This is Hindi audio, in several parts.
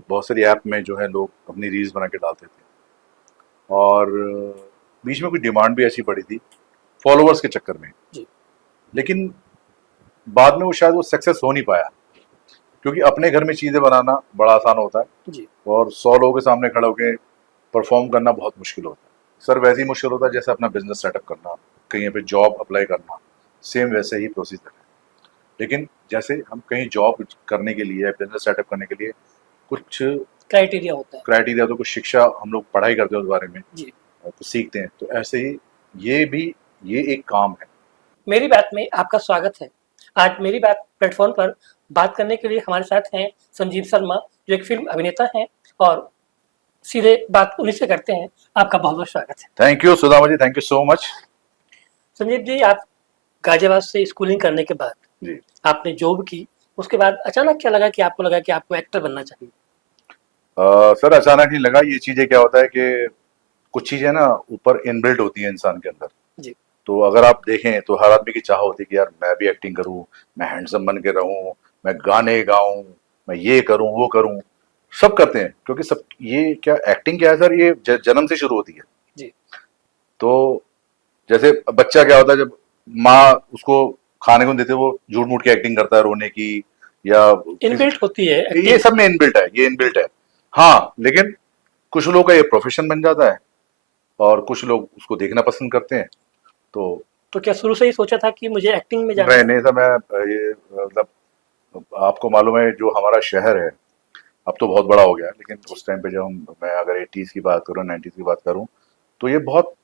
बहुत सारी ऐप में जो है लोग अपनी रील्स बना के डालते थे, और बीच में कुछ डिमांड भी ऐसी पड़ी थी फॉलोअर्स के चक्कर में। जी लेकिन बाद में वो शायद वो सक्सेस हो नहीं पाया, क्योंकि अपने घर में चीज़ें बनाना बड़ा आसान होता है जी और 100 लोगों के सामने खड़े होकर परफॉर्म करना बहुत मुश्किल होता है। सर वैसे ही मुश्किल होता है जैसे अपना बिजनेस सेटअप करना, कहीं पे जॉब अप्लाई करना, सेम वैसे ही प्रोसीजर है। लेकिन जैसे हम कहीं जॉब करने के लिए, बिजनेस सेटअप करने के लिए कुछ क्राइटेरिया होता है। क्राइटेरिया, तो कुछ शिक्षा हम लोग पढ़ाई करते हैं उस बारे में, जी कुछ सीखते हैं, तो ऐसे ही ये भी ये एक काम है। मेरी बात में आपका स्वागत है। आज मेरी बात प्लेटफॉर्म पर बात करने के लिए हमारे साथ हैं संजीव शर्मा, जो एक फिल्म अभिनेता हैं, और सीधे बात उन्हीं से करते हैं। आपका बहुत बहुत स्वागत है। Thank you Sudama ji, thank you so much. Sanjeev ji, आप गाजियाबाद से स्कूलिंग करने के बाद जी आपने जॉब की, उसके बाद अचानक क्या लगा कि आपको एक्टर बनना चाहिए? सर अचानक नहीं लगा। ये चीज़ें क्या होता है कि कुछ चीज़ें ना ऊपर इनबिल्ट होती हैं इंसान के अंदर। जी तो अगर आप देखें तो हर आदमी की चाह होती है कि यार मैं भी एक्टिंग करूं, मैं हैंडसम बन के रहूं, मैं गाने गाऊं, मैं ये करूं वो करूं। सब करते हैं क्योंकि सब ये क्या एक्टिंग क्या है सर, ये जन्म से शुरू होती है। जी तो जैसे बच्चा क्या होता है, जब माँ उसको खाने को नहीं देते वो झूठ मूठ की एक्टिंग करता है रोने की, या इनबिल्ट होती है ये एक्टिंग। सब में इनबिल्ट है, ये इनबिल्ट है। हाँ, लेकिन कुछ लोगों का ये प्रोफेशन बन जाता है और कुछ लोग उसको देखना पसंद करते हैं। तो तो क्या शुरू से ही सोचा था कि मुझे एक्टिंग में जाना नहीं है? नहीं सर, मैं ये मतलब आपको मालूम है जो हमारा शहर है अब तो बहुत बड़ा हो गया है, लेकिन जी उस टाइम पे जब मैं अगर 80s की बात करूँ, 90s की बात करूँ, तो ये बहुत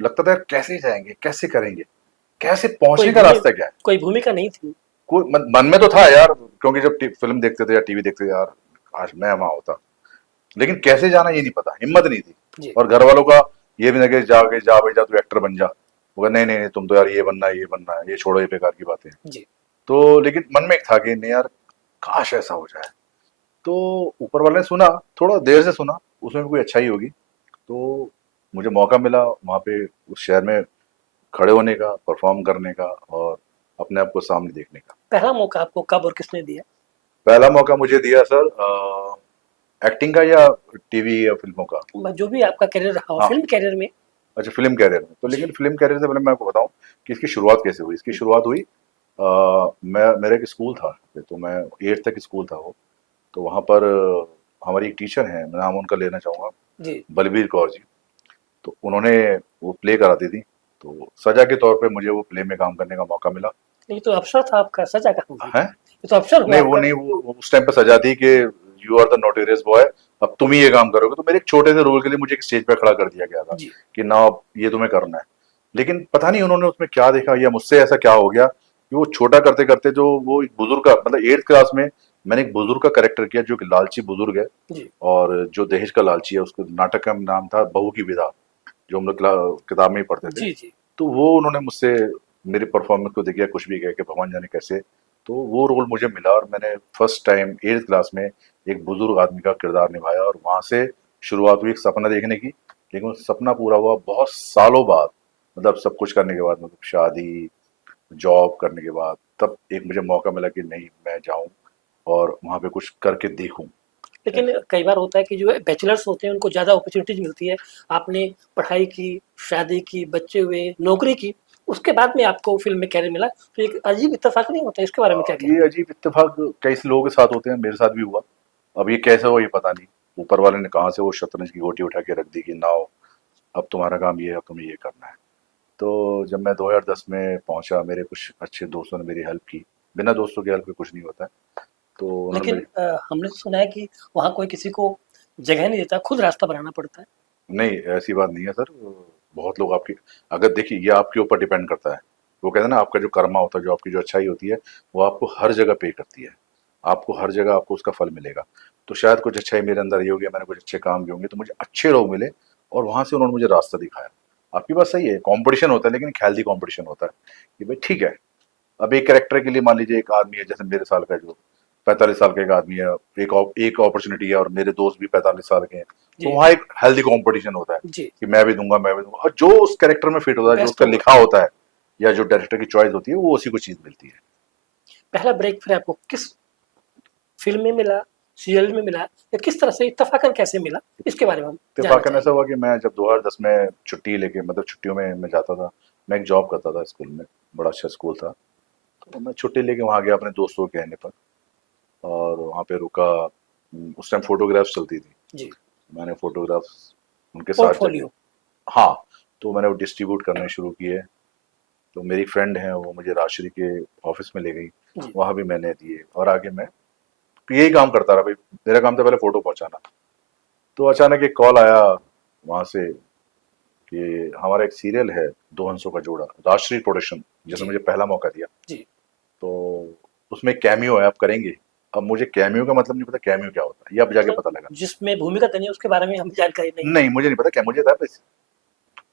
लगता था कैसे जाएंगे, कैसे करेंगे, कैसे कोई पहुंचने का भूमि रास्ता क्या है। कोई भूमिका नहीं थी। कोई मन में तो था यार, क्योंकि जब फिल्म देखते थे या टीवी देखते थे, यार काश मैं वहां होता, लेकिन कैसे जाना ये नहीं पता, हिम्मत नहीं थी। जी और घर वालों का ये भी ना कि जाके जा भाई जा तू एक्टर बन जा, वो कहते, नहीं नहीं नहीं तुम तो यार ये बनना है, ये बनना है, ये छोड़ो, ये बेकार की बातें हैं। जी तो लेकिन मन में एक था कि नहीं यार काश ऐसा हो जाए। तो ऊपर वाले ने सुना, थोड़ा देर से सुना, उसमें भी कोई अच्छाई होगी। तो मुझे मौका मिला वहाँ पे उस शहर में खड़े होने का, परफॉर्म करने का और अपने आप को सामने देखने का। पहला मौका आपको कब और किसने दिया? पहला मौका मुझे दिया सर एक्टिंग का या टीवी या फिल्मों का? जो भी आपका करियर रहा हो हाँ, फिल्म करियर में। अच्छा फिल्म कैरियर में। तो लेकिन जी फिल्म कैरियर से पहले मैं आपको बताऊं कि इसकी शुरुआत कैसे हुई। इसकी शुरुआत हुई मैं मेरा एक स्कूल था, तो मैं 8th तक स्कूल था वो। तो वहाँ पर हमारी एक टीचर हैं, मैं नाम उनका लेना चाहूँगा, जी बलबीर कौर जी। तो उन्होंने वो प्ले कराती थी, तो सजा के तौर पे मुझे वो प्ले में काम करने का मौका मिला। ये तो अवसर था आपका, सजा कहाँ हुई? है ये तो अवसर हुआ नहीं, वो आपका। नहीं, वो उस टाइम पे सजा थी कि you are the notorious boy, अब तुम ही ये काम करोगे। तो मेरे एक छोटे से रोल के लिए मुझे एक स्टेज पे खड़ा कर दिया गया था जी कि ना अब ये तुम्हें करना है। लेकिन पता नहीं उन्होंने उसमें क्या देखा या मुझसे ऐसा क्या हो गया कि वो छोटा करते करते जो वो एक बुजुर्ग का, मतलब 8th क्लास में मैंने एक बुजुर्ग का कैरेक्टर किया जो कि लालची बुजुर्ग है, जी और जो दहेज का लालची है। उसके नाटक का नाम था बहू की विदा, जो हम लोग किताब में ही पढ़ते थे। जी जी तो वो उन्होंने मुझसे मेरी परफॉर्मेंस को देखिए कुछ भी कह के भगवान जाने कैसे, तो वो रोल मुझे मिला और मैंने फर्स्ट टाइम 8th क्लास में एक बुजुर्ग आदमी का किरदार निभाया। और वहां से शुरुआत हुई एक सपना देखने की। लेकिन वो सपना पूरा हुआ बहुत सालों बाद, मतलब सब कुछ करने के बाद, मतलब शादी, जॉब करने के बाद, तब एक मुझे मौका मिला कि नहीं मैं जाऊं और वहां पे कुछ करके देखूं। लेकिन कई बार होता है कि जो बैचलर्स होते हैं उनको ज़्यादा अपॉर्चुनिटीज मिलती है। आपने पढ़ाई की, शादी की, बच्चे हुए, नौकरी की, उसके बाद में आपको फिल्म में कैरियर मिला, तो एक अजीब इत्तेफाक नहीं होता? इसके बारे में क्या ये कहना? अजीब इत्तेफाक कई से लोगों के साथ होते हैं, मेरे साथ भी हुआ। अब ये कैसे हो ये पता नहीं, ऊपर वाले ने कहाँ से वो शतरंज की गोटी उठा के रख दी कि नाओ अब तुम्हारा काम ये है, अब तुम्हें ये करना है। तो जब मैं 2010 में पहुंचा, मेरे कुछ अच्छे दोस्तों ने मेरी हेल्प की। बिना दोस्तों की हेल्प के कुछ नहीं होता है। तो उन्होंने लेकिन मेरी, हमने तो सुना है कि वहाँ कोई किसी को जगह नहीं देता, खुद रास्ता बनाना पड़ता है। नहीं ऐसी बात नहीं है सर। बहुत लोग आपकी, अगर देखिए ये आपके ऊपर डिपेंड करता है। वो कहते हैं ना, आपका जो कर्मा होता है, जो आपकी जो अच्छाई होती है, वो आपको हर जगह पे करती है। आपको हर जगह आपको उसका फल मिलेगा। तो शायद कुछ अच्छाई मेरे अंदर ये हो गया, मैंने कुछ अच्छे काम किए होंगे तो मुझे अच्छे लोग मिले, और वहां से उन्होंने मुझे रास्ता दिखाया। आपकी बात सही है, कंपटीशन होता है लेकिन एक हेल्दी कंपटीशन होता है कि भाई ठीक है। अब एक कैरेक्टर के लिए मान लीजिए एक आदमी है, जैसे मेरे साल का जो 45 साल का एक आदमी है, एक अपॉर्चुनिटी है और मेरे दोस्त भी 45 साल के हैं। तो जी वहाँ एक हेल्दी कंपटीशन होता है जी कि मैं भी दूंगा, मैं भी दूंगा, और जो उस कैरेक्टर में फिट होता है, जो बेस्ट उसका होगा। लिखा होता है या जो डायरेक्टर की चॉइस होती है, वो उसी को चीज मिलती है। पहला ब्रेक फिर आपको किस फिल्म में मिला, सीरियल में मिला, या किस तरह से इत्तेफाकन कैसे मिला, इसके बारे में हम जानना इत्तेफाकन ऐसा चाहेंगे। हुआ कि मैं जब 2010 में छुट्टी लेके मतलब छुट्टियों में मैं जाता था। मैं एक जॉब करता था स्कूल में, बड़ा अच्छा स्कूल था। तो मैं छुट्टी लेके वहाँ गया अपने दोस्तों के कहने पर, और वहाँ पे रुका। उस टाइम फोटोग्राफ्स चलती थी। जी। मैंने फोटोग्राफ्स उनके साथ जब, पोर्टफोलियो। हाँ, तो मैंने वो डिस्ट्रीब्यूट करने शुरू किए। तो मेरी फ्रेंड है, वो मुझे राजश्री के ऑफिस में ले गई। जी। वहाँ भी मैंने दिए, और आगे मैं यही काम करता रहा भाई। मेरा काम था पहले फोटो पहुंचाना। तो अचानक एक कॉल आया वहां से कि हमारा एक सीरियल है, दो हंसों का जोड़ा, राजश्री प्रोडक्शन, जिसने जी। मुझे पहला मौका दिया। जी। तो उसमें कैमियो है, आप करेंगे? अब मुझे कैमियो का मतलब नहीं पता, कैमियो क्या होता है ये अब जाके मतलब पता लगा। जिसमें भूमिका देनी है उसके बारे में हमें जानकारी नहीं है। नहीं, मुझे नहीं पता क्या, मुझे था बस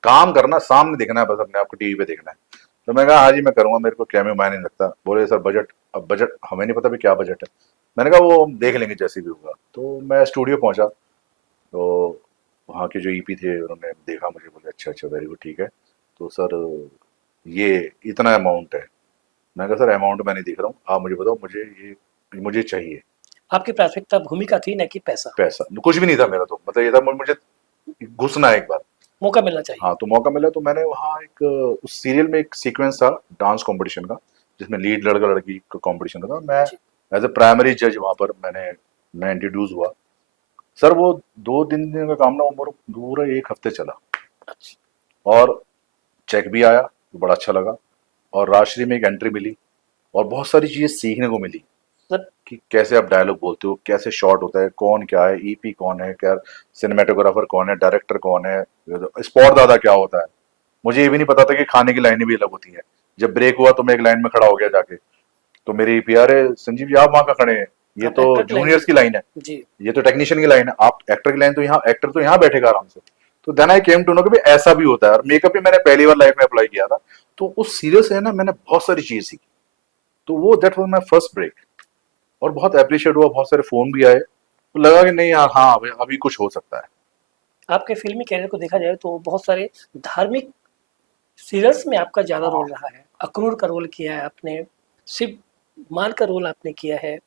काम करना, सामने दिखना है, बस अपने आप को टीवी पे देखना है। तो मैं कहा हाँ जी मैं करूंगा, मेरे को कैमियो मायने नहीं लगता। बोले सर बजट। अब बजट हमें नहीं पता भी क्या बजट है। मैंने कहा वो हम देख लेंगे जैसे भी होगा। तो मैं स्टूडियो पहुंचा। तो वहाँ के जो ईपी थे उन्होंने देखा मुझे, बोले अच्छा अच्छा वेरी गुड ठीक है। तो सर ये इतना अमाउंट है। मैं कहा सर अमाउंट मैं नहीं दिख रहा हूँ, आप मुझे बताओ, मुझे चाहिए आपकी प्राथमिकता भूमिका थी, न कि पैसा। पैसा। कुछ भी नहीं था मेरा, तो मतलब ये था मुझे घुसना है एक बार। मौका मिलना चाहिए। हाँ, तो मौका मिला तो मैंने वहाँ एक उस सीरियल में एक सीक्वेंस था डांस कंपटीशन का, जिसमें लीड लड़का लड़की का कंपटीशन था। मैं जी। एज ए प्राइमरी जज वहाँ पर मैं इंट्रोड्यूस हुआ। सर वो 2 दिन का काम ना, वो मेरा पूरा एक हफ्ते चला। अच्छा। और चेक भी आया तो बड़ा अच्छा लगा। और राजश्री में एक एंट्री मिली, और बहुत सारी चीजें सीखने को मिली मतलब कि कैसे आप डायलॉग बोलते हो, कैसे शॉट होता है, कौन क्या है, ईपी कौन है, क्या सिनेमेटोग्राफर कौन है, डायरेक्टर कौन है, स्पॉट दादा क्या होता है। मुझे ये भी नहीं पता था कि खाने की लाइनें भी अलग होती हैं। जब ब्रेक हुआ तो मैं एक लाइन में खड़ा हो गया जाके। तो मेरे ईपी, अरे संजीव जी आप वहां का खड़े हैं, ये आप तो एक्टर की लाइन में जूनियर्स की थे। लाइन है, जी। ये तो टेक्नीशियन की लाइन है, आप एक्टर की लाइन तो यहाँ, एक्टर तो यहाँ बैठेगा आराम से। तो then I came to know कि भाई ऐसा भी होता है, और मेकअप भी मैंने पहली बार लाइफ में अप्लाई किया था। तो उस सीरियल से है ना मैंने बहुत सारी चीज सीखी। तो वो that was my first break. और बहुत अप्रिशिएट हुआ, बहुत सारे फोन भी आए, तो लगा कि नहीं यार हाँ अभी अभी कुछ हो सकता है। आपके फिल्मी कैरियर को देखा जाए तो बहुत सारे धार्मिक सीरियल्स में आपका ज़्यादा हाँ, रोल रहा है। अक्रूर का रोल किया है आपने, शिव मान का रोल आपने किया है,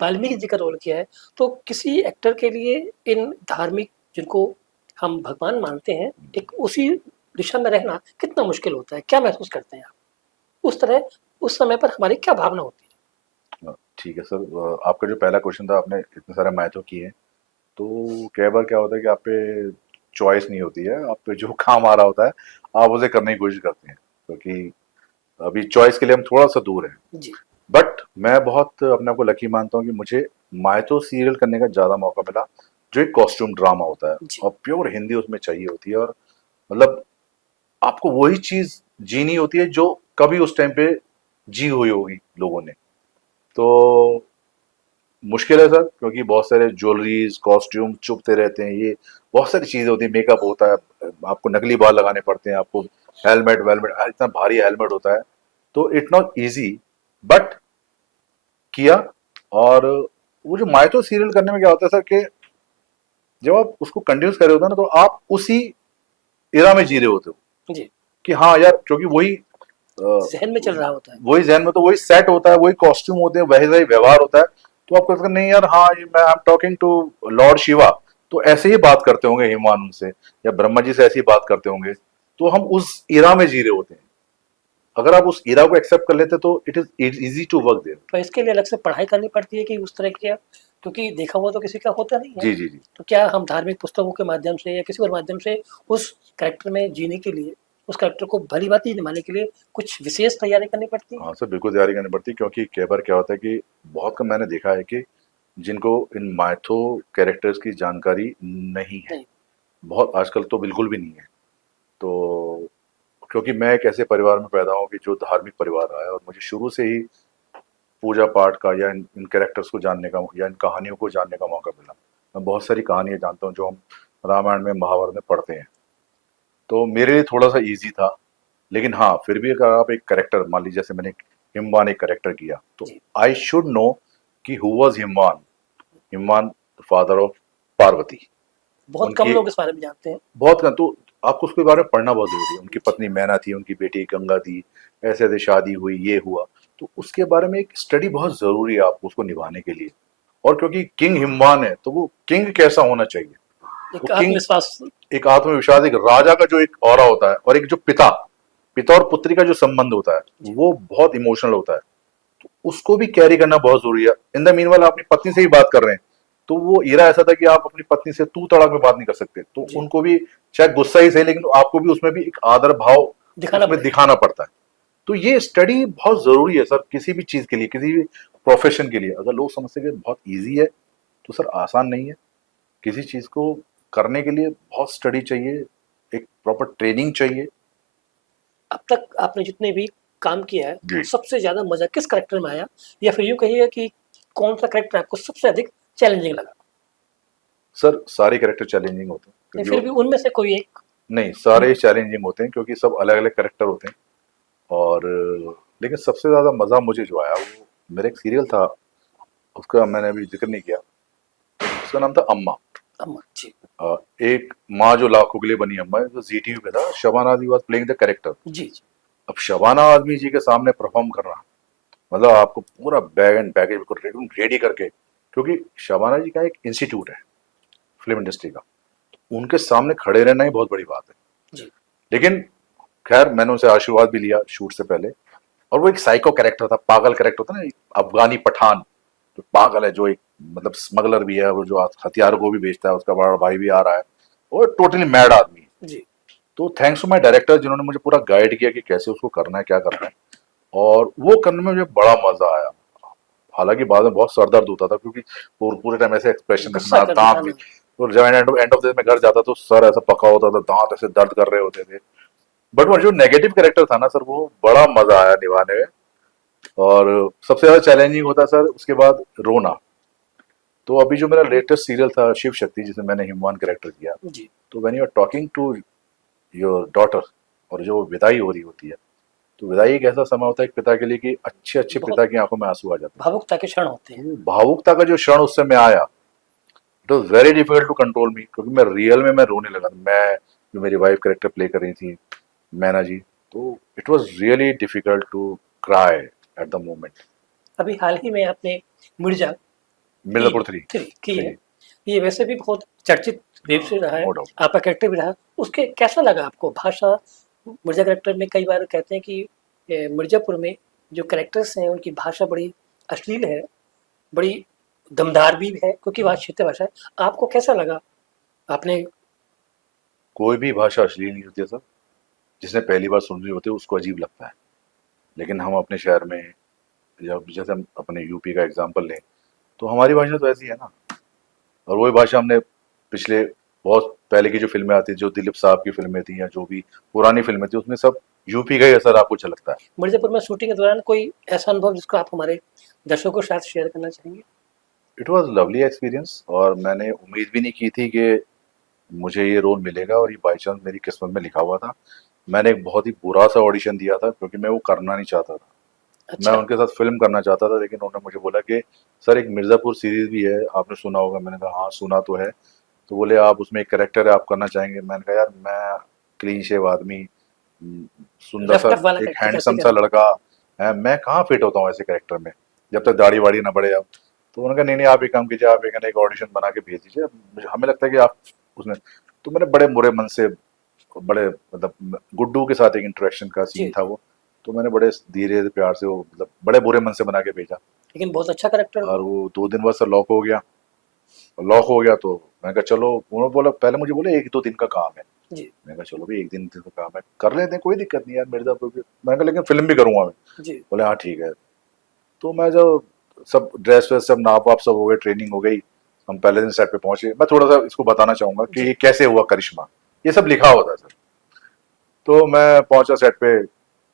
वाल्मीकि जी का रोल किया है। तो किसी एक्टर के लिए इन धार्मिक, जिनको हम भगवान मानते हैं, एक उसी दिशा में रहना कितना मुश्किल होता है? क्या महसूस करते हैं आप? उस तरह उस समय पर हमारी क्या भावना होती है? ठीक है सर। आपका जो पहला क्वेश्चन था, आपने इतने सारे मैथों किए हैं। तो कई बार क्या होता है कि आप पे चॉइस नहीं होती है, आप पे जो काम आ रहा होता है आप उसे करने की कोशिश करते हैं, क्योंकि अभी चॉइस के लिए हम थोड़ा सा दूर हैं। जी। बट मैं बहुत अपने आप को लकी मानता हूँ कि मुझे माइथो सीरियल करने का ज्यादा मौका मिला, जो एक कॉस्ट्यूम ड्रामा होता है, जी। और प्योर हिंदी उसमें चाहिए होती है। और मतलब आपको वही चीज जीनी होती है जो कभी उस टाइम पे जी हुई होगी लोगों ने। तो मुश्किल है सर, क्योंकि बहुत सारे ज्वेलरीज कॉस्ट्यूम चुभते रहते हैं, ये बहुत सारी चीजें होती है, मेकअप होता है, आपको नकली बाल लगाने पड़ते हैं, आपको हेलमेट वेलमेट, इतना भारी हेलमेट होता है। तो इट नॉट इजी, बट किया। और वो जो माइथो सीरियल करने में क्या होता है सर, कि जब आप उसको कंटिन्यूस कर रहे होते हैं ना, तो आप उसी इरा में जी रहे होते हो जी। कि हाँ यार, क्योंकि वही ज़हन में चल रहा होता है। वही जहन में, तो वही सेट होता है, वही कॉस्ट्यूम होते हैं, वही वही व्यवहार होता है। तो आपको लगता है नहीं यार हाँ ये मैं I am talking to Lord Shiva, तो ऐसे ही बात करते होंगे हिमान उनसे, या ब्रह्मा जी से ऐसी ही बात करते होंगे। तो हम उस इरा में जी रहे होते हैं। अगर आप उस इरा को एक्सेप्ट कर लेते तो it is easy to work there. तो इसके लिए अलग से पढ़ाई करनी पड़ती है कि उस तरह की, क्योंकि देखा हुआ तो किसी का होता नहीं है। जी जी जी। तो क्या हम धार्मिक पुस्तकों के माध्यम से या किसी और माध्यम से उस कैरेक्टर में जीने के लिए, उस कैरेक्टर को भली-भांति निभाने के लिए कुछ विशेष तैयारी करनी पड़ती है? हाँ सर, बिल्कुल तैयारी करनी पड़ती है, क्योंकि कई बार क्या होता है कि बहुत कम मैंने देखा है कि जिनको इन माइथो कैरेक्टर्स की जानकारी नहीं है। नहीं। बहुत आजकल तो बिल्कुल भी नहीं है। तो क्योंकि मैं एक ऐसे परिवार में पैदा हूँ कि जो धार्मिक परिवार रहा है, और मुझे शुरू से ही पूजा पाठ का या इन कैरेक्टर्स को जानने का या इन कहानियों को जानने का मौका मिला। मैं बहुत सारी कहानियाँ जानता हूँ जो हम रामायण में महाभारत में पढ़ते हैं। तो मेरे लिए थोड़ा सा इजी था। लेकिन हाँ फिर भी अगर आप एक करेक्टर मान लीजिए, जैसे मैंने हिमवान एक करेक्टर किया, तो जी। आई शुड नो कि who was Himavan. Himavan father of Parvati. बहुत कम उनकी लोग इस बारे में जानते हैं। बहुत कम, तो आपको उसके बारे में पढ़ना बहुत जरूरी है। उनकी जी। पत्नी मैना थी, उनकी बेटी गंगा थी, ऐसे ऐसे शादी हुई, ये हुआ। तो उसके बारे में एक स्टडी बहुत जरूरी है आपको उसको निभाने के लिए। और क्योंकि किंग हिमवान है तो वो किंग कैसा होना चाहिए, एक वो किंग आत्मविश्वास। एक आत्मविश्वास, एक राजा का जो एक ऑरा होता है, और एक जो पिता पिता और पुत्री का जो संबंध होता है वो बहुत इमोशनल होता है, उसको भी कैरी करना बहुत जरूरी है। इन द मीनवाइल आप अपनी पत्नी से ही बात कर रहे हैं, तो वो इरा ऐसा था कि आप अपनी पत्नी से तू तड़ाक में बात नहीं कर सकते, तो जी, उनको भी चाहे गुस्सा ही सही, लेकिन आपको भी उसमें भी एक आदर भाव दिखाना उसमें पड़ेगा। दिखाना पड़ता है। तो ये स्टडी बहुत जरूरी है सर, किसी भी चीज के लिए, किसी भी प्रोफेशन के लिए। अगर लोग समझते हैं कि बहुत इजी है, तो सर आसान नहीं है। किसी चीज को करने के लिए बहुत स्टडी चाहिए, एक प्रॉपर ट्रेनिंग चाहिए। अब तक आपने जितने भी काम किया है, जी सबसे ज़्यादा मज़ा किस कैरेक्टर में आया? या फिर यूँ कहिए कि कौन-सा कैरेक्टर आपको सबसे अधिक चैलेंजिंग लगा? सर, सारे कैरेक्टर चैलेंजिंग होते हैं या क्योंकि फिर वो, भी उनमें से कोई एक? नहीं सारे चैलेंजिंग होते हैं क्योंकि सब अलग अलग कैरेक्टर होते हैं। और लेकिन सबसे ज्यादा मजा मुझे जो आया वो, मेरा एक सीरियल था, उसका मैंने अभी जिक्र नहीं किया, उसका नाम था अम्मा। अम्मा, जी, एक माँ जो लाखों के लिए बनी अम्मा, जो जी टीवी पे था, Shabana Azmi was playing the character. जी, जी, अब शबाना आजमी जी के सामने परफॉर्म करना, मतलब आपको पूरा बैग एंड बैगेज बिल्कुल रेडी करके, क्योंकि शबाना जी का एक इंस्टीट्यूट है फिल्म इंडस्ट्री का, उनके सामने खड़े रहना ही बहुत बड़ी बात है। जी, लेकिन खैर मैंने उनसे आशीर्वाद भी लिया शूट से पहले। और वो एक साइको कैरेक्टर था, पागल कैरेक्टर होता ना, एक अफगानी पठान जो पागल है, जो एक मतलब स्मगलर भी है, वो जो हथियारों को भी बेचता है, उसका बड़ा भाई भी आ रहा है, वो टोटली मैड आदमी है। जी। तो थैंक्स टू माय डायरेक्टर जिन्होंने मुझे पूरा गाइड किया कि कैसे उसको करना है, क्या करना है, और वो करने में मुझे बड़ा मजा आया। हालांकि बाद में बहुत सर दर्द होता था क्योंकि पूरे टाइम ऐसे एक्सप्रेशन गुस्सा रखना, कर दांत भी, दिखाना। तो जब एंड ऑफ द मैं घर जाता तो सर ऐसा पका होता था, दांत ऐसे दर्द कर रहे होते थे। बट वो जो नेगेटिव कैरेक्टर था ना सर, वो बड़ा मजा आया निभाने में। और सबसे ज्यादा चैलेंजिंग होता सर उसके बाद रोना। तो अभी जो मेरा लेटेस्ट सीरियल था शिव शक्ति, जिसमें मैंने हिमवान कैरेक्टर किया, जी, तो when you are talking to your daughter, और जो विदाई हो रही होती है, तो विदाई एक ऐसा समय होता है एक पिता के लिए कि अच्छे अच्छे बहुत पिता की आंखों में आंसू आ जाते भावुकता के क्षण होते हैं। हैं। वो भावुकता का जो क्षण उस समय आया, it was very difficult to control me, क्योंकि मैं रियल में मैं रोने लगा था। मैं, जो मेरी वाइफ कैरेक्टर प्ले कर रही थी, मैना जी, तो it was really difficult to cry at the moment. अभी हाल ही में आपने Mirza three Mirzapur three. Three की है। थ्री। ये वैसे भी बहुत चर्चित वेब हाँ, सीरीज रहा है, नो डाउट। आपका कैरेक्टर भी रहा। उसके कैसा लगा आपको भाषा? मिर्जा कैरेक्टर में कई बार कहते हैं कि मिर्जापुर में जो कैरेक्टर्स हैं उनकी भाषा बड़ी अश्लील है, बड़ी दमदार भी है, क्योंकि वहाँ क्षेत्रीय भाषा है। आपको कैसा लगा? आपने कोई भी भाषा अश्लील नहीं होती है सर, जिसने पहली बार सुन रही होती है उसको अजीब लगता है। लेकिन हम अपने शहर में, जब जैसे हम अपने यूपी का एग्जांपल लें, तो हमारी भाषा तो ऐसी है ना। और वही भाषा हमने पिछले बहुत पहले की जो फिल्में आती थी, जो दिलीप साहब की फिल्में थी या जो भी पुरानी फिल्में थी, उसमें सब यूपी का ही असर आपको झलकता है। मिर्जापुर में शूटिंग के दौरान कोई ऐसा अनुभव जिसको आप हमारे दर्शकों के साथ शेयर करना चाहेंगे? इट वॉज लवली एक्सपीरियंस, और मैंने उम्मीद भी नहीं की थी कि मुझे ये रोल मिलेगा, और ये बाई चांस मेरी किस्मत में लिखा हुआ था। मैंने एक बहुत ही बुरा सा ऑडिशन दिया था क्योंकि मैं वो करना नहीं चाहता था। मैं अच्छा, उनके साथ फ़िल्म करना चाहता था, लेकिन उन्होंने मुझे बोला कि सर एक मिर्ज़ापुर सीरीज़ भी है, आपने सुना होगा। मैंने कहा हाँ, सुना तो है। तो बोले आप उसमें एक कैरेक्टर है, आप करना चाहेंगे? मैंने कहा यार मैं क्लीन शेव आदमी, उम, सुंदर रफ सा टफ वाला एक कैरेक्टर कैसे हैंडसम सा करेंगे? लड़का है, मैं कहाँ फिट होता हूँ ऐसे कैरेक्टर में, जब तक दाढ़ी-वाड़ी ना बढ़े अब। तो उन्होंने कहा नहीं-नहीं आप एक काम कीजिए, आप एक ऑडिशन बना के भेज दीजिए, मुझे हमें लगता है कि आप उसमें। तो मैंने बड़े बुरे मन से, बड़े मतलब गुड्डू के साथ एक इंटरेक्शन का सीन जी, था वो, तो मैंने बड़े धीरे प्यार से वो मतलब बड़े बुरे मन से बना के भेजा। लेकिन बहुत अच्छा कैरेक्टर और वो। वो 2 दिन बाद सर लॉक हो गया। लॉक हो गया तो मैंने कहा चलो, उन्होंने बोला, पहले मुझे बोले 1-2 दिन का काम है। जी, मैंने कहा चलो भाई 1 दिन का काम है, कर लेते हैं, कोई दिक्कत नहीं यार, मिर्जापुर की। मैंने कहा लेकिन फिल्म भी करूंगा मैं। जी, बोले हाँ ठीक है। तो मैं जब सब ड्रेस वेस सब नाप वाप सब हो गए, ट्रेनिंग हो गई, हम पहले दिन सेट पे पहुंचे। मैं थोड़ा सा इसको बताना चाहूंगा कि जी, ये कैसे हुआ करिश्मा, ये सब लिखा हुआ था सर। तो मैं पहुंचा सेट पे,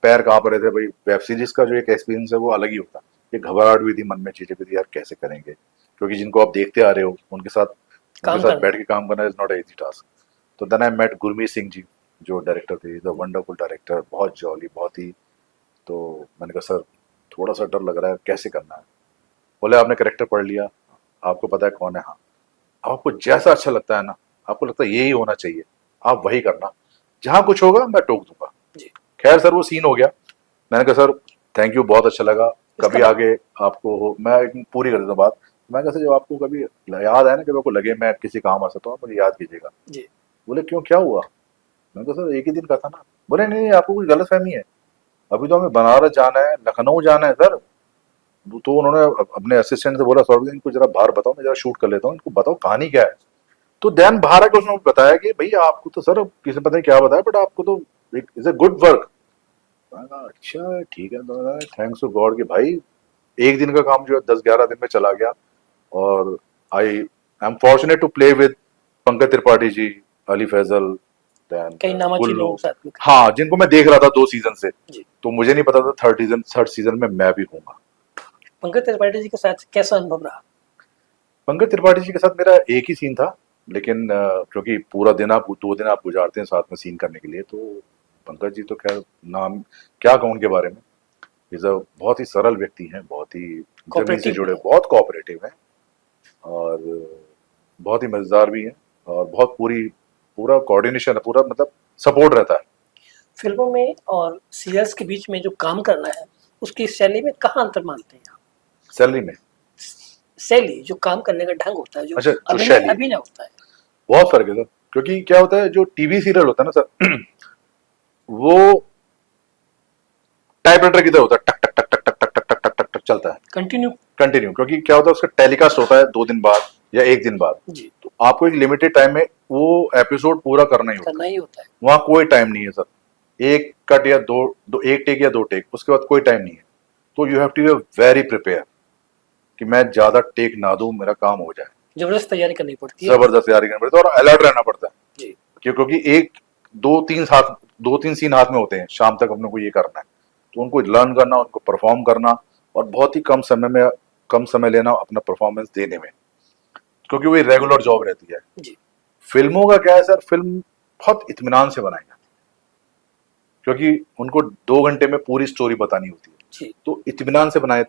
पैर कांप रहे थे भाई। वेब सीरीज का जो एक एक्सपीरियंस है वो अलग ही होता है। ये घबराहट भी थी, मन में चीजें भी थी यार, कैसे करेंगे, क्योंकि जिनको आप देखते आ रहे हो उनके काम साथ करना। बैठ के काम करना इज नॉट इजी टास्क। तो then I met Gurmeet Singh ji, जो डायरेक्टर थे, द वंडरफुल डायरेक्टर, बहुत जॉली, बहुत ही। तो मैंने कहा सर थोड़ा सा डर लग रहा है, कैसे करना है? बोले आपने करेक्टर पढ़ लिया, आपको पता है कौन है? हाँ। आपको जैसा अच्छा लगता है ना, आपको लगता है यही होना चाहिए, आप वही करना, जहां कुछ होगा मैं टोक दूंगा। जी, खैर सर वो सीन हो गया। मैंने कहा सर थैंक यू, बहुत अच्छा लगा, इसका कभी मतलब आगे आपको हो। मैं एक पूरी कर देता हूँ बात। मैं कहा सर जब आपको कभी याद आए ना, जब आपको लगे मैं किसी काम आ सकता हूँ, आप मुझे याद कीजिएगा। जी। बोले क्यों, क्या हुआ? मैं कहा सर एक ही दिन का था ना। बोले नहीं नहीं, आपको कुछ गलत फहमी है, अभी तो हमें बनारस जाना है, लखनऊ जाना है सर। तो उन्होंने अपने असिस्टेंट से बोला, सौरभ जी इनको जरा बाहर बताओ, मैं जरा शूट कर लेता हूँ, इनको बताओ कहानी क्या है। तो दैन बाहर आके उसने बताया कि भैया आपको तो सर किसी ने पता नहीं क्या बताया, बट आपको तो इज ए गुड वर्क। मैंने कहा अच्छा ठीक है, तो थैंक्स टू गॉड कि भाई एक दिन का काम जो है 10-11 दिन में चला गया। और I am fortunate to play with Pankaj Tripathi ji, Ali Fazal, then कई नामाची गुल्लू। लोग साथ में काम हाँ, जिनको मैं देख रहा था 2 सीजन से। जी। तो मुझे नहीं पता था थर्ड सीजन में मैं भी हूँगा। पंकज त्रिपाठी जी के साथ कैसा अनुभव रहा? पंकज त्रिपाठी जी के साथ मेरा एक ही सीन था, लेकिन क्योंकि पूरा दिन आप 2 दिन आप गुजारते हैं साथ में सीन करने के लिए, तो पंकज जी तो खैर नाम क्या कहूँ उनके बारे में। इज अ बहुत ही सरल व्यक्ति हैं, बहुत ही जमीन से कोऑपरेटिव भी जुड़े, है। बहुत कोऑपरेटिव हैं, और बहुत ही मजेदार भी हैं, और बहुत पूरा कोऑर्डिनेशन है, पूरा मतलब सपोर्ट रहता है। फिल्मों में और सीरियल्स के बीच में जो काम करना है, उसकी शैली में कहाँ अंतर मानते हैं आप? सैलरी में। शैली, जो काम करने का ढंग होता है, जो अच्छा, जो अभिनय शैली, अभिनय होता है। बहुत फर्क है सर। क्योंकि क्या होता है, जो टीवी सीरियल होता है ना सर, वो टाइपराइटर की तरह होता है, टक टक टक टक टक टक टक टक टक टक टक चलता है कंटिन्यू। कंटिन्यू। क्योंकि क्या होता है, उसका टेलीकास्ट होता है 2 दिन बाद या एक दिन बाद। जी। तो आपको एक लिमिटेड टाइम में वो एपिसोड पूरा करना ही होता करना है। ही होता है। वहां कोई टाइम नहीं है सर, एक कट या एक टेक या 2 टेक, उसके बाद कोई टाइम नहीं है। तो you have to be very prepare कि मैं ज्यादा टेक ना दूं, मेरा काम हो जाए। जबरदस्त तैयारी करनी पड़ती है। जबरदस्त तैयारी करनी पड़ती है और अलर्ट रहना पड़ता है। जी। क्योंकि दो तीन सीन हाथ में होते हैं, शाम तक अपने को ये करना है। तो उनको लर्न करना, उनको परफॉर्म करना, और बहुत ही कम समय लेना अपना परफॉर्मेंस देने में, क्योंकि वो रेगुलर जॉब रहती है। जी। फिल्मों का क्या है सर, फिल्म बहुत इत्मीनान से बनाई जाती है, क्योंकि उनको 2 घंटे में पूरी स्टोरी बतानी होती है। जी। तो इत्मीनान से बनाई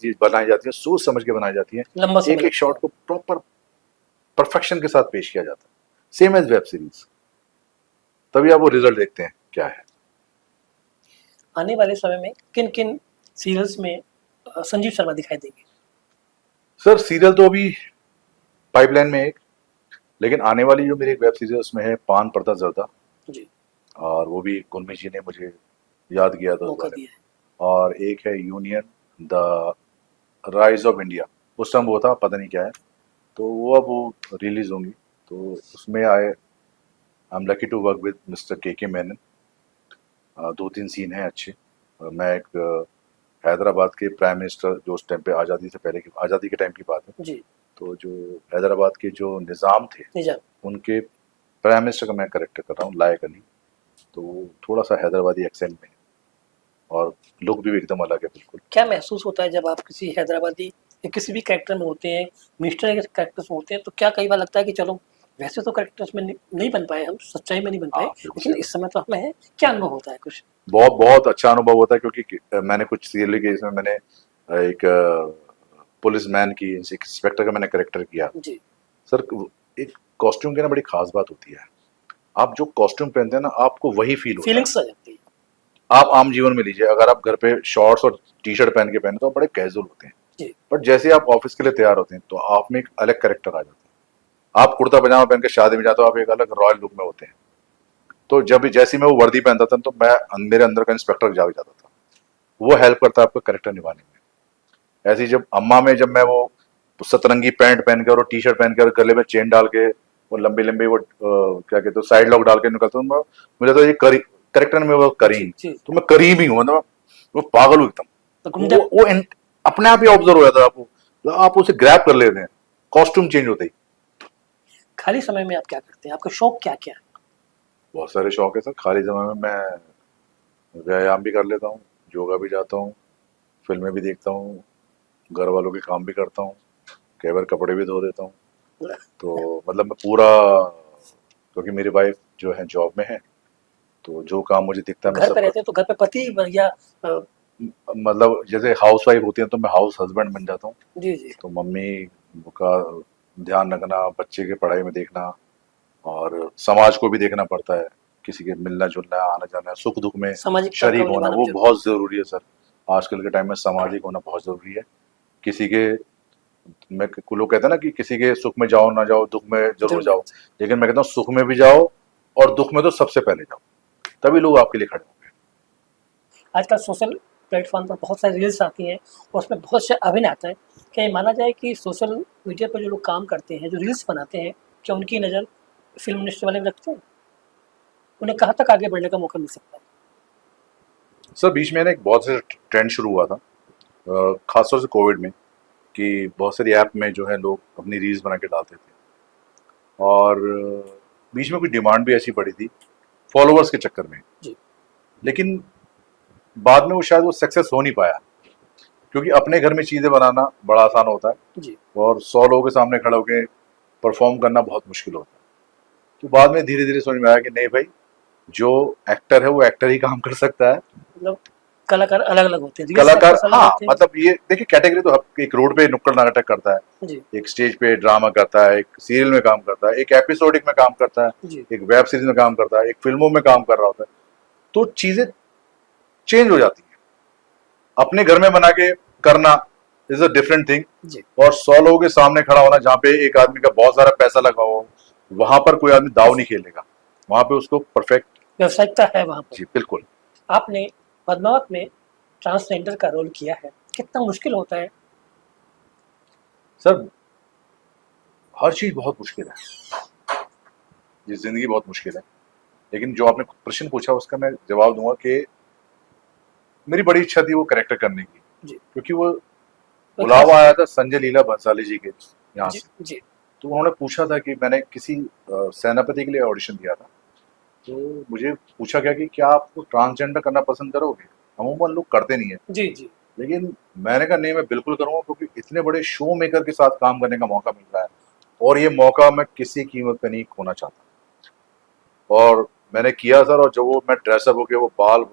जाती है, सोच समझ के बनाई जाती है। लंबा समय एक एक लगता है। शॉट को प्रॉपर परफेक्शन के साथ पेश किया जाता है, सेम एज वेब सीरीज। तभी आप वो रिजल्ट देखते हैं क्या है। आने वाले समय में किन किन सीरियल्स में संजीव शर्मा दिखाई देंगे? सर सीरियल तो अभी पाइपलाइन में एक, लेकिन आने वाली जो मेरी एक वेब सीरीज है उसमें है पान प्रथा जर्दा, जी। और वो भी गुरमी जी ने मुझे याद किया था उस मौका बारे में। दिया है। और एक है union, the rise of India, उस टाइम वो था, पता नहीं क्या है। तो वो अब वो रिलीज होंगी। तो उसमें I am lucky to work with mister K Menon. 2-3 scene हैं अच्छे। मैं एक हैदराबाद के प्राइम मिनिस्टर, जो उस टाइम पे आज़ादी के टाइम की बात है। जी। तो जो हैदराबाद के जो निज़ाम थे, निजाम। उनके प्राइम मिनिस्टर का मैं करेक्टर कर रहा हूँ, लायक अली। तो वो थोड़ा सा हैदराबादी एक्सेंट में है, और लुक भी एकदम अलग है बिल्कुल। क्या महसूस होता है जब आप किसी हैदराबादी या किसी भी कैरेक्टर में होते हैं, मिनिस्टर के कैरेक्टर्स में होते हैं, तो क्या कई बार लगता है कि चलो वैसे तो कैरेक्टर्स में नहीं बन पाए, हम सच्चाई में नहीं बन पाए, हाँ बिल्कुल लेकिन सही इस बात। समय तो हमें है। क्या अनुभव होता है कुछ? बहुत बहुत अच्छा अनुभव होता है, क्योंकि मैंने कुछ सीरियल के इसमें मैंने एक पुलिस मैन की, एक इंस्पेक्टर का मैंने करेक्टर किया। जी। सर एक कॉस्ट्यूम की ना बड़ी खास बात होती है, आप जो कॉस्ट्यूम पहनते हैं ना, आपको वही फील होता है। फीलिंग्स आ जाती है। आप आम जीवन में लीजिए, अगर आप घर पे शॉर्ट्स और टी शर्ट पहन के पहने तो आप बड़े कैजुअल होते हैं। जी। बट जैसे ही आप ऑफिस के लिए तैयार होते हैं, तो आप में एक अलग करेक्टर आ जाता है। आप कुर्ता पजामा पहन के शादी में जाते हो, आप एक अलग रॉयल लुक में होते हैं। तो जब भी जैसे ही मैं वो वर्दी पहनता था, तो मेरे अंदर का इंस्पेक्टर जाग जाता था। वो हेल्प करता है आपको करेक्टर निभाने में। ऐसे ही जब अम्मा में, जब मैं वो सतरंगी पैंट पहनकर और टी शर्ट पहनकर गले में चेन डाल के, वो लंबी लंबी वो क्या कहते हैं साइड लॉक डाल के निकलता हूँ, मुझे तो ये करेक्टर में वो जी। करीम। जी। तो मैं करीम ही हूँ, मतलब वो पागल हूँ एकदम। तो गुंडा। अपने आप ही ऑब्जर्व हो जाता है आपको, तो आप उसे ग्रैब कर लेते हैं कॉस्ट्यूम चेंज होते ही। खाली समय में आप क्या करते हैं? आपका शौक क्या क्या है? बहुत सारे शौक है सर। खाली समय में मैं व्यायाम भी कर लेता हूँ, योगा भी जाता हूँ, फिल्में भी देखता हूँ, घर वालों के काम भी करता हूँ, कई बार कपड़े भी धो देता हूँ। तो मतलब मैं पूरा, क्योंकि मेरी वाइफ जो है जॉब में है, तो जो काम मुझे दिखता तो है मैं घर सब पे रहते करता हैं तो घर पे पति या हूँ। मतलब जैसे हाउस वाइफ होती है तो मैं हाउस हस्बैंड बन जाता हूँ। जी। जी। तो मम्मी का ध्यान रखना, बच्चे के पढ़ाई में देखना, और समाज को भी देखना पड़ता है। किसी के मिलना जुलना, आना जाना, सुख दुख में सामाजिकता का शरीक होना, निभाना भी वो जरूरी है। बहुत जरूरी है सर। आजकल के टाइम में सामाजिक होना बहुत जरूरी है। किसी के लोग कहते हैं ना कि किसी के सुख में जाओ ना जाओ, दुख में जरूर जरूर जाओ। लेकिन मैं कहता हूँ सुख में भी जाओ और दुख में तो सबसे पहले जाओ, तभी लोग आपके लिए खड़े होंगे। आजकल सोशल प्लेटफॉर्म पर बहुत सारी रील्स आती हैं और उसमें बहुत से अभिनय आता है। क्या ये माना जाए कि सोशल मीडिया पर जो लोग काम करते हैं, जो रील्स बनाते हैं, क्या उनकी नज़र फिल्म इंडस्ट्री वाले भी रखते हैं? उन्हें कहाँ तक आगे बढ़ने का मौका मिल सकता है? सर बीच में ना एक बहुत से ट्रेंड शुरू हुआ था, खासतौर से कोविड में, कि बहुत सारी ऐप में जो है लोग अपनी रील्स बना के डालते थे, और बीच में कोई डिमांड भी ऐसी बढ़ी थी फॉलोअर्स के चक्कर में। जी। लेकिन बाद में वो शायद वो सक्सेस हो नहीं पाया, क्योंकि अपने घर में चीज़ें बनाना बड़ा आसान होता है जी। और 100 लोगों के सामने खड़े होकर परफॉर्म करना बहुत मुश्किल होता है। तो बाद में धीरे धीरे समझ में आया कि नहीं भाई, जो एक्टर है वो एक्टर ही काम कर सकता है। मतलब कलाकार अलग-अलग होते हैं, रील्स कलाकार, एक्टर्स अलग हाँ, होते हैं। मतलब ये देखिए कैटेगरी तो एक रोड पे नुक्कड़ नाटक करता है, जी। एक स्टेज पे ड्रामा करता है, एक सीरियल में काम करता है, एक एपिसोडिक में काम करता है, जी। एक वेब सीरीज में काम करता है, एक फिल्मों में काम कर रहा होता है। तो चीजें चेंज हो जाती हैं। अपने घर में बना के करना इज अ डिफरेंट थिंग, जी। और 100 लोगों के सामने खड़ा होना जहाँ पे एक आदमी का बहुत सारा पैसा लगा हो, वहां पर कोई आदमी दाव नहीं खेलेगा, वहां पे उसको परफेक्ट। व्यावसायिकता है वहाँ पर। जी बिल्कुल। आपने पद्मावत में ट्रांसजेंडर का रोल किया है, कितना मुश्किल होता है? सर हर चीज बहुत मुश्किल है, ये जिंदगी बहुत मुश्किल है। लेकिन जो आपने प्रश्न पूछा उसका मैं जवाब दूंगा कि मेरी बड़ी इच्छा थी वो करेक्टर करने की, जी। क्योंकि वो कोई खास। बुलावा आया था संजय लीला भंसाली जी के यहाँ जी। से। जी। तो उन्होंने पूछा था कि मैंने किसी सेनापति के लिए ऑडिशन दिया था, तो मुझे पूछा गया कि क्या आप ट्रांसजेंडर करना पसंद करोगे। अमूमन लोग करते नहीं है, जी। जी। लेकिन मैंने कहा नहीं, मैं बिल्कुल करूंगा, क्योंकि इतने बड़े शो मेकर के साथ काम करने का मौका मिल रहा है, और ये मौका मैं किसी कीमत पे नहीं खोना चाहता। और मैंने किया सर, और जब वो मैं ड्रेसअप होके वो बाल,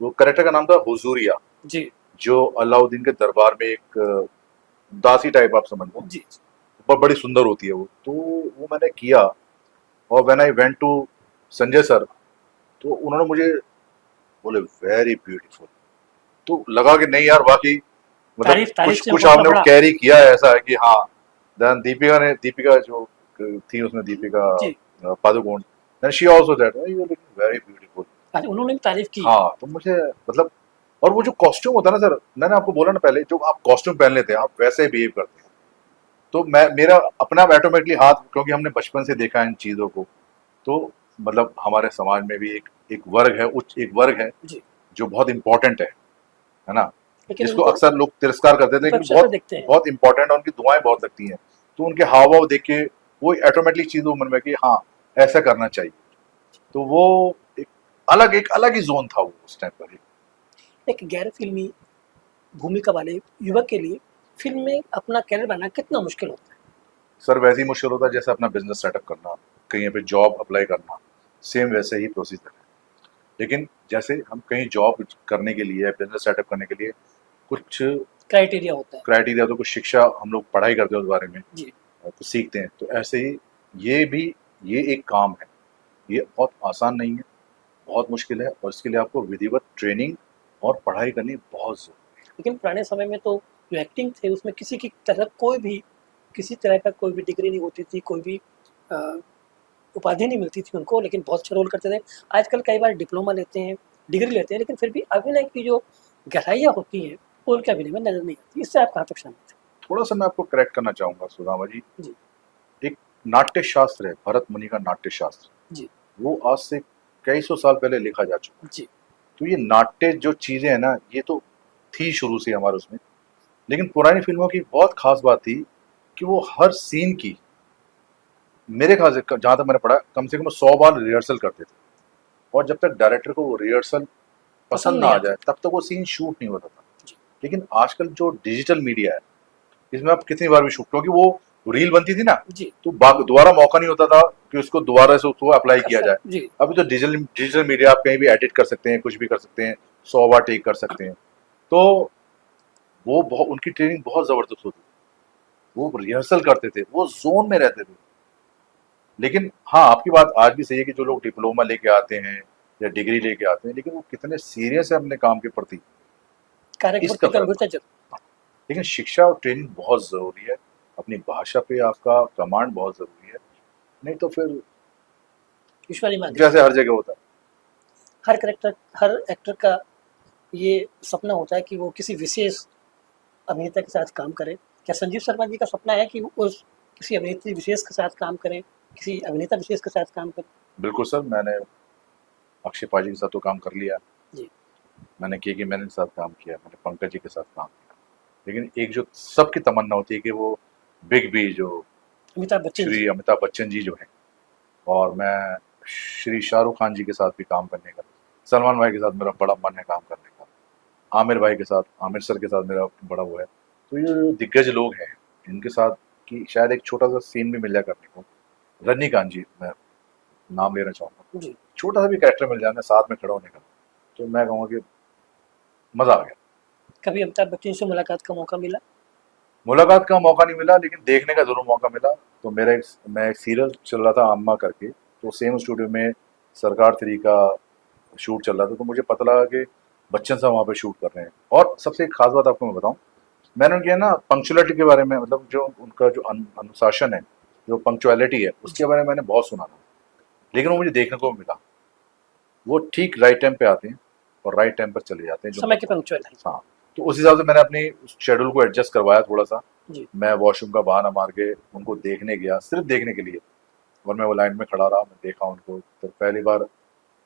वो करेक्टर का नाम था हुजूरिया, जी। जो अलाउद्दीन के दरबार में एक दासी टाइप आप समझ लो, जी। बहुत बड़ी सुंदर होती है वो। तो वो मैंने किया, और when I went to Sanjay sir, तो उन्होंने मुझे बोले वेरी ब्यूटीफुल। तो लगा कि नहीं यार, वाकई मतलब तारीफ कुछ तारीफ से कुछ हौसला आपने वो बढ़ा। कैरी किया है, ऐसा है कि हाँ। देन दीपिका जो थी उसमें, Deepika ji. Padukone, then she also that you are looking very beautiful. आज उन्होंने भी तारीफ की। हाँ, तो मुझे मतलब, और वो जो कॉस्ट्यूम होता है ना सर, मैंने आपको बोला ना पहले, जो आप कॉस्ट्यूम पहन लेते हैं आप वैसे बिहेव करते हैं। तो मैं, मेरा अपना ऑटोमेटिकली हाथ, क्योंकि हमने बचपन से देखा है इन चीजों को, तो मतलब हमारे समाज में भी एक वर्ग है, उच्च एक वर्ग है जी। जो बहुत इंपॉर्टेंट है ना, लेकिन जिसको उनको अक्सर लोग तिरस्कार करते थे, लेकिन उपेक्षा से बहुत देखते हैं। बहुत इंपॉर्टेंट है, उनकी दुआएं बहुत लगती हैं। तो उनके हाव भाव देख के वो ऑटोमेटिकली चीज वो मन में कि हाँ ऐसा करना चाहिए। तो वो एक एक अलग ही जोन था वो उस टाइम पर। एक गैर फिल्मी भूमिका वाले युवक के लिए फिल्म में अपना कैरियर बनाना कितना मुश्किल होता है? सर वैसे ही मुश्किल होता है जैसे अपना बिजनेस सेटअप करना, कहीं पे जॉब अप्लाई करना, सेम वैसे ही प्रोसीजर है। लेकिन जैसे हम कहीं जॉब करने के लिए, बिजनेस सेटअप करने के लिए कुछ क्राइटेरिया होता है। क्राइटेरिया, तो कुछ शिक्षा हम लोग पढ़ाई करते हैं उस बारे में, जी। कुछ सीखते हैं, तो ऐसे ही ये भी, ये एक काम है, ये बहुत आसान नहीं है, बहुत मुश्किल है, और इसके लिए आपको विधिवत ट्रेनिंग और पढ़ाई करनी बहुत जरूरी लेकिन पुराने समय में तो जो एक्टिंग थे उसमें किसी की तरह कोई भी, किसी तरह का कोई भी डिग्री नहीं होती थी, कोई भी अ, उपाधि नहीं मिलती थी उनको, लेकिन बहुत अच्छा रोल करते थे। आजकल कई बार डिप्लोमा लेते हैं, डिग्री लेते हैं, लेकिन फिर भी अभिनय की जो गहराइयाँ होती हैं वो उनके अभिनय में नजर नहीं आती। इससे आप कहाँ तक सहमत हैं? है। थोड़ा सा मैं आपको करेक्ट करना चाहूंगा सुदामा जी। जी। एक नाट्य शास्त्र है, भरत मुनि का नाट्य शास्त्र, जी। वो आज से कई सौ साल पहले लिखा जा चुका है। जी। तो ये नाट्य जो चीजें हैं ना, ये तो थी शुरू से हमारे उसमें। लेकिन पुरानी फिल्मों की बहुत खास बात थी कि वो हर सीन की, मेरे ख्याल से जहां तक मैंने पढ़ा, कम से कम 100 बार रिहर्सल करते थे, और जब तक डायरेक्टर को वो रिहर्सल पसंद पसंद ना नहीं आ आती जाए थी। तब तक वो सीन शूट नहीं होता था। जी। लेकिन आजकल जो डिजिटल मीडिया है, इसमें आप कितनी बार भी शूट, क्योंकि वो रील बनती थी ना, जी। तो दोबारा मौका नहीं होता था कि उसको दोबारा से उसको अप्लाई कर किया जाए। सक जी। अभी तो डिजिटल डिजिटल मीडिया, आप कहीं भी एडिट कर सकते हैं, कुछ भी कर सकते हैं, 100 बार टेक कर सकते हैं। तो वो बहुत, उनकी ट्रेनिंग बहुत जबरदस्त होती थी, वो रिहर्सल करते थे, वो जोन में रहते थे। लेकिन हाँ, आपकी बात आज भी सही है कि जो लोग डिप्लोमा लेके आते हैं या डिग्री लेके आते हैं, लेकिन वो कितने सीरियस है अपने काम के प्रति, कार्य के इसका प्रति फर्क गंभीरता पड़ता है। लेकिन शिक्षा और ट्रेनिंग बहुत जरूरी है, अपनी भाषा पे आपका कमांड बहुत ज़रूरी है, नहीं तो फिर ईश्वरी माध्यम जैसे हर जगह होता है। हर एक्टर का ये सपना होता है कि वो किसी विशेष अभिनेता के साथ काम करे। क्या संजीव शर्मा जी का सपना है कि वो उस किसी अभिनेत्री विशेष के साथ काम करें, किसी अभिनेता विशेष के साथ काम करें? बिल्कुल सर, मैंने अक्षय पाजी के साथ तो काम कर लिया, जी, मैंने के मैनन के साथ काम किया, मैंने पंकज जी के साथ काम किया। लेकिन एक जो सबकी तमन्ना होती है कि वो बिग बी जो अमिताभ बच्चन श्री जी। अमिताभ बच्चन जी जो हैं, और मैं श्री शाहरुख खान जी के साथ भी काम करने का, सलमान भाई के साथ मेरा बड़ा मन है काम करने का, आमिर भाई के साथ, आमिर सर के साथ मेरा बड़ा वो है। तो ये जो दिग्गज लोग हैं, इनके साथ कि शायद एक छोटा सा सीन भी मिल जाए करने को। रजनीकांत जी, मैं नाम लेना चाहूँगा, जी, छोटा सा भी कैरेक्टर मिल जाए ना साथ में खड़ा होने का, तो मैं कहूँगा कि मज़ा आ गया। कभी अमिताभ बच्चन से मुलाकात का मौका मिला? मुलाकात का मौका नहीं मिला, लेकिन देखने का ज़रूर मौका मिला। तो मैं एक सीरियल चल रहा था अम्मा करके, तो सेम स्टूडियो में सरकार 3 का शूट चल रहा था, तो मुझे पता लगा कि बच्चन साहब वहाँ पे शूट कर रहे हैं। और सबसे एक खास बात आपको मैं बताऊँ, मैंने उनके ना पंक्चुअलिटी के बारे में, मतलब जो उनका जो अनुशासन है, जो पंक्चुअलिटी है, उसके बारे में मैंने बहुत सुना था, लेकिन वो मुझे देखने को मिला। वो ठीक राइट टाइम पे आते हैं और राइट टाइम पर चले जाते हैं जो समय उनको के बताया। पंक्चुअल हैं। हाँ, तो उस हिसाब से मैंने अपनी शेड्यूल को एडजस्ट करवाया थोड़ा सा। जी, मैं वॉशरूम का बहाना मार के उनको देखने गया, सिर्फ देखने के लिए। और मैं वो लाइन में खड़ा रहा, मैं देखा उनको, तो पहली बार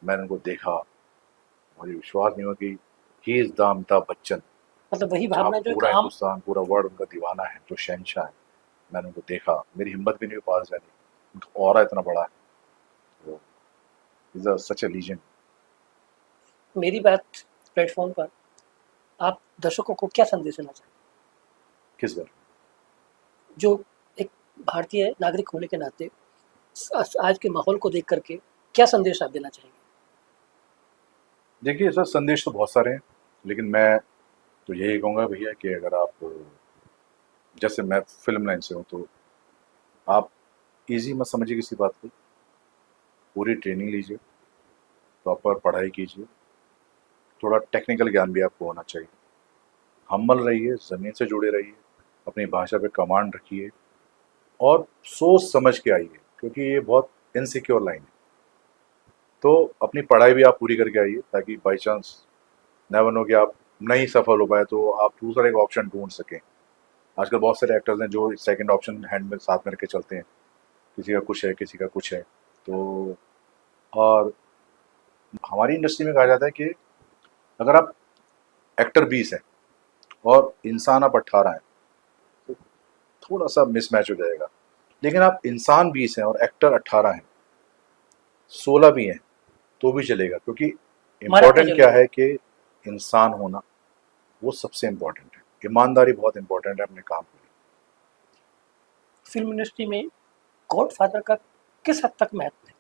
मैंने उनको देखा, मुझे विश्वास नहीं हुआ कि he is the Amitabh Bachchan, मतलब वही जहाँ भावना जो एक पूरा आम हिंदुस्तान, पूरा वर्ल्ड उनका दीवाना है, जो शहंशाह है। मैंने उनको देखा, मेरी हिम्मत भी नहीं हुई पास जाने की, उनका ऑरा इतना बड़ा है। तो is a such a legend. मेरी बात प्लेटफ़ॉर्म पर आप दर्शकों को क्या संदेश देना चाहेंगे? किस बार? जो एक भारतीय नागरिक होने के नाते आज के माहौल को देख कर के क्या संदेश आप देना चाहेंगे? देखिए सर, संदेश तो बहुत सारे हैं, लेकिन मैं तो यही कहूँगा भैया कि अगर आप, जैसे मैं फिल्म लाइन से हूँ, तो आप इजी मत समझिए किसी बात को, पूरी ट्रेनिंग लीजिए, प्रॉपर पढ़ाई कीजिए, थोड़ा टेक्निकल ज्ञान भी आपको होना चाहिए, हम्बल रहिए, ज़मीन से जुड़े रहिए, अपनी भाषा पे कमांड रखिए, और सोच समझ के आइए, क्योंकि ये बहुत इनसिक्योर लाइन है। तो अपनी पढ़ाई भी आप पूरी करके आइए, ताकि बाई चांस नेवर नो कि आप नहीं सफल हो पाए, तो आप दूसरा एक ऑप्शन ढूंढ सकें। आजकल बहुत सारे एक्टर्स हैं जो सेकंड ऑप्शन हैंड में साथ में रख के चलते हैं, किसी का कुछ है, किसी का कुछ है। तो और हमारी इंडस्ट्री में कहा जाता है कि अगर आप एक्टर 20 हैं और इंसान आप 18 हैं, तो थोड़ा सा मिसमैच हो जाएगा। लेकिन आप इंसान 20 हैं और एक्टर 18 हैं, 16 भी हैं, तो भी चलेगा, क्योंकि हमारा इतना इम्पोर्टेंट क्या ज़रूरी है। है कि इंसान होना, वो सबसे इम्पोर्टेंट है। ईमानदारी बहुत इम्पोर्टेंट है अपने काम के लिए। फ़िल्म इंडस्ट्री में गॉडफ़ादर का किस हद तक महत्व है?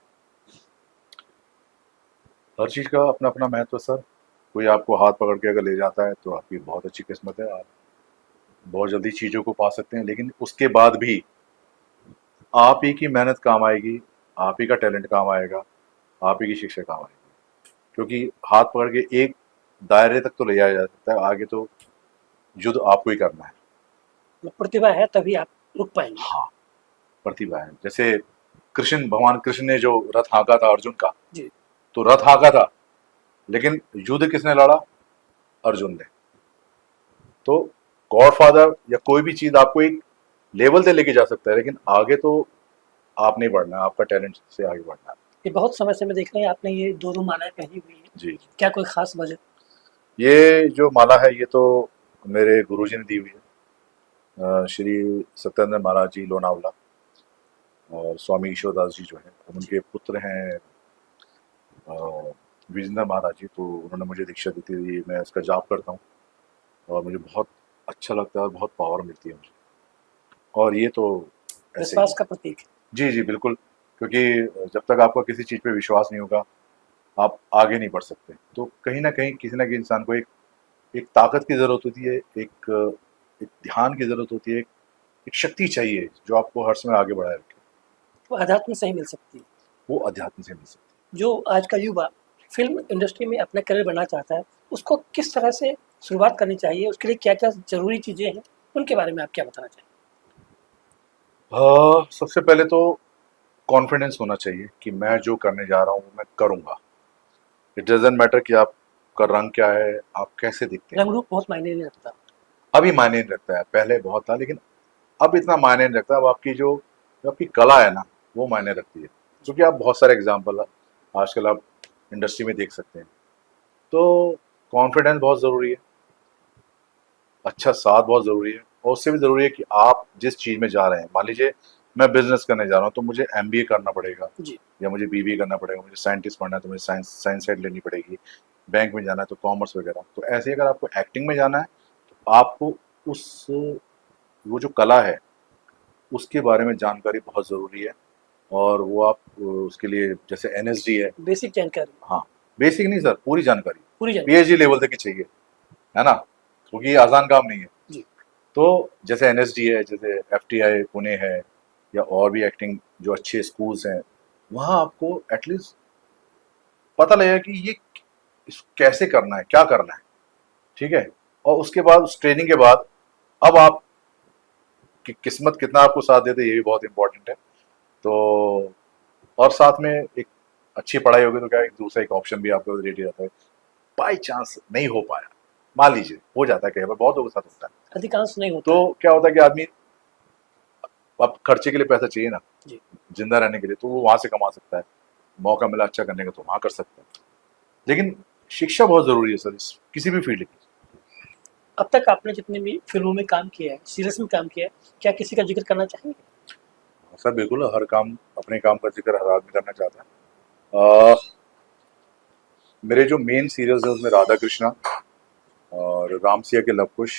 हर चीज़ का अपना अपना महत्व है सर। कोई आपको हाथ पकड़ के अगर ले जाता है, तो आपकी बहुत अच्छी किस्मत है, आप बहुत जल्दी चीज़ों को पा सकते हैं। लेकिन उसके बाद भी आप ही की मेहनत काम आएगी, आप ही का टैलेंट काम आएगा, आप ही की शिक्षा काम आएगी। क्योंकि हाथ पकड़ के एक दायरे तक तो ले जाया जा सकता है, आगे तो युद्ध आपको ही करना है। मतलब प्रतिभा है तभी आप रुक पाएँगे। हाँ, प्रतिभा है। जैसे कृष्ण, भगवान कृष्ण ने जो रथ हाँका था अर्जुन का, जी, तो रथ हाँका था, लेकिन युद्ध किसने लड़ा? अर्जुन ने। तो गॉडफादर या कोई भी चीज़ आपको एक लेवल से लेके जा सकता है, लेकिन आगे तो आपने ही बढ़ना है, आपका टैलेंट से आगे बढ़ना है। ये बहुत समय से मैं देख रहे हैं आपने ये 2-2 मालाएँ पहनी हुई हैं। जी, जी। क्या कोई ख़ास वजह? ये जो माला है, ये तो मेरे गुरुजी ने दी हुई है, श्री सत्येंद्र महाराज जी लोनावला, और स्वामी ईश्वरदास जी जो हैं, जी, उनके पुत्र हैं विजेंद्र महाराज जी, तो उन्होंने मुझे दीक्षा दी थी, मैं इसका जाप करता हूँ, और मुझे बहुत अच्छा लगता है और बहुत पावर मिलती है मुझे। और ये तो ऐसे ही विश्वास है। का प्रतीक है। जी, जी, बिल्कुल, क्योंकि जब तक आपका किसी चीज़ पे विश्वास नहीं होगा, आप आगे नहीं बढ़ सकते। तो कहीं न कहीं किसी न किसी इंसान को एक एक ताकत की ज़रूरत होती है, एक ध्यान की ज़रूरत होती है, एक शक्ति चाहिए जो आपको हर समय आगे बढ़ाए रखे। तो अध्यात्म से ही मिल सकती है। वो अध्यात्म से मिल सकती जो आज का युवा फ़िल्म इंडस्ट्री में अपना करियर बनाना चाहता है, उसको किस तरह से शुरुआत करनी चाहिए? उसके लिए क्या-क्या ज़रूरी चीज़ें हैं? उनके बारे में आप क्या बताना चाहेंगे? सबसे पहले तो कॉन्फिडेंस होना चाहिए कि मैं जो करने जा रहा हूँ वो मैं करूँगा। इट डज़न्ट मैटर कि आपका रंग क्या है, आप कैसे दिखते हैं। रंग रूप बहुत मायने नहीं रखता। अभी मायने नहीं रखता है, पहले बहुत था लेकिन अब इतना मायने नहीं रखता। अब आपकी जो आपकी कला है ना, वो मायने रखती है। क्योंकि आप बहुत सारे एग्जाम्पल आजकल आप इंडस्ट्री में देख सकते हैं। तो कॉन्फिडेंस बहुत ज़रूरी है, अच्छा साथ बहुत ज़रूरी है, और उससे भी ज़रूरी है कि आप जिस चीज़ में जा रहे हैं, मान लीजिए मैं बिजनेस करने जा रहा हूँ तो मुझे एमबीए करना पड़ेगा, जी। या मुझे बीबीए करना पड़ेगा, मुझे साइंटिस्ट पढ़ना है तो मुझे साइंस साइंस साइड लेनी पड़ेगी, बैंक में जाना है तो कॉमर्स वगैरह। तो ऐसे ही अगर आपको एक्टिंग में जाना है तो आपको उस वो जो कला है उसके बारे में जानकारी बहुत ज़रूरी है। और वो आप उसके लिए जैसे एनएसडी है। बेसिक जानकारी। हाँ, बेसिक नहीं सर, पूरी जानकारी, पूरी जानकारी। पीएचडी लेवल तक की चाहिए, है ना, क्योंकि ये आसान काम नहीं है। जी। तो जैसे एनएसडी है, जैसे एफटीआई पुणे है, या और भी एक्टिंग जो अच्छे स्कूल्स हैं, वहाँ आपको एटलीस्ट पता लगेगा कि ये कैसे करना है, क्या करना है। ठीक है। और उसके बाद उस ट्रेनिंग के बाद अब आप की किस्मत कितना आपको साथ देते हैं, ये भी बहुत इंपॉर्टेंट है। तो और साथ में एक अच्छी पढ़ाई होगी तो क्या एक दूसरा एक ऑप्शन भी आपको रेडी रहता है। बाई चांस नहीं हो पाया, मान लीजिए हो जाता है, कई बार बहुत लोगों के साथ होता है। अधिकांश नहीं होता तो है। क्या होता है कि आदमी, अब खर्चे के लिए पैसा चाहिए ना, जी। जिंदा रहने के लिए, तो वो वहां से कमा सकता है। मौका मिला अच्छा करने का तो वहां कर सकता है। लेकिन शिक्षा बहुत जरूरी है सर, किसी भी फील्ड की। अब तक आपने जितने भी फिल्मों में काम किया है, सीरियल्स में काम किया है, क्या किसी का जिक्र करना चाहेंगे? सर बिल्कुल, हर काम, अपने काम का जिक्र हर आदमी करना चाहता है। मेरे जो मेन सीरियल्स है उसमें राधा कृष्णा और राम सिया के लव कुश,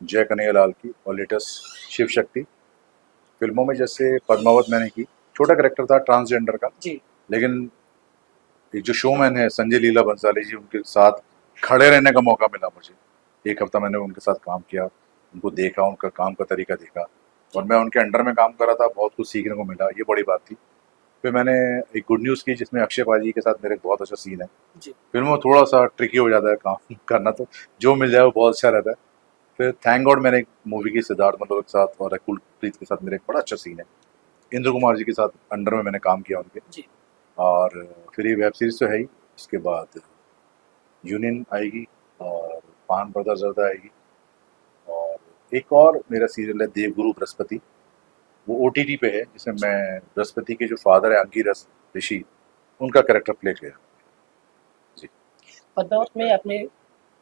जय कन्हैया लाल की, और लेटेस्ट शिव शक्ति। फिल्मों में जैसे पद्मावत मैंने की, छोटा करेक्टर था ट्रांसजेंडर का, जी। लेकिन एक जो शोमैन है संजय लीला बंसाली जी, उनके साथ खड़े रहने का मौका मिला मुझे। एक हफ्ता मैंने उनके साथ काम किया, उनको देखा, उनका काम का तरीका देखा, और मैं उनके अंडर में काम कर रहा था, बहुत कुछ सीखने को मिला, ये बड़ी बात थी। फिर मैंने एक गुड न्यूज़ की जिसमें अक्षय पाजी के साथ मेरे एक बहुत अच्छा सीन है। जी। फिल्म में थोड़ा सा ट्रिकी हो जाता है काम करना, तो जो मिल जाए वो बहुत अच्छा रहता है। फिर थैंक गॉड मैंने एक मूवी की सिद्धार्थ मल्होत्रा के साथ और रकुल प्रीत के साथ मेरा एक बड़ा अच्छा सीन है। इंद्र कुमार जी के साथ अंडर में मैंने काम किया उनके। जी। और फिर ये वेब सीरीज तो है ही, उसके बाद यूनियन आएगी, और पान पर्दा जर्दा आएगी, और एक और मेरा सीरियल है देवगुरु बृहस्पति, वो ओटीटी पे है, जिसमें मैं बृहस्पति के जो फादर है अंगिरस ऋषि, उनका कैरेक्टर प्ले किया। जी। पद्मावत में आपने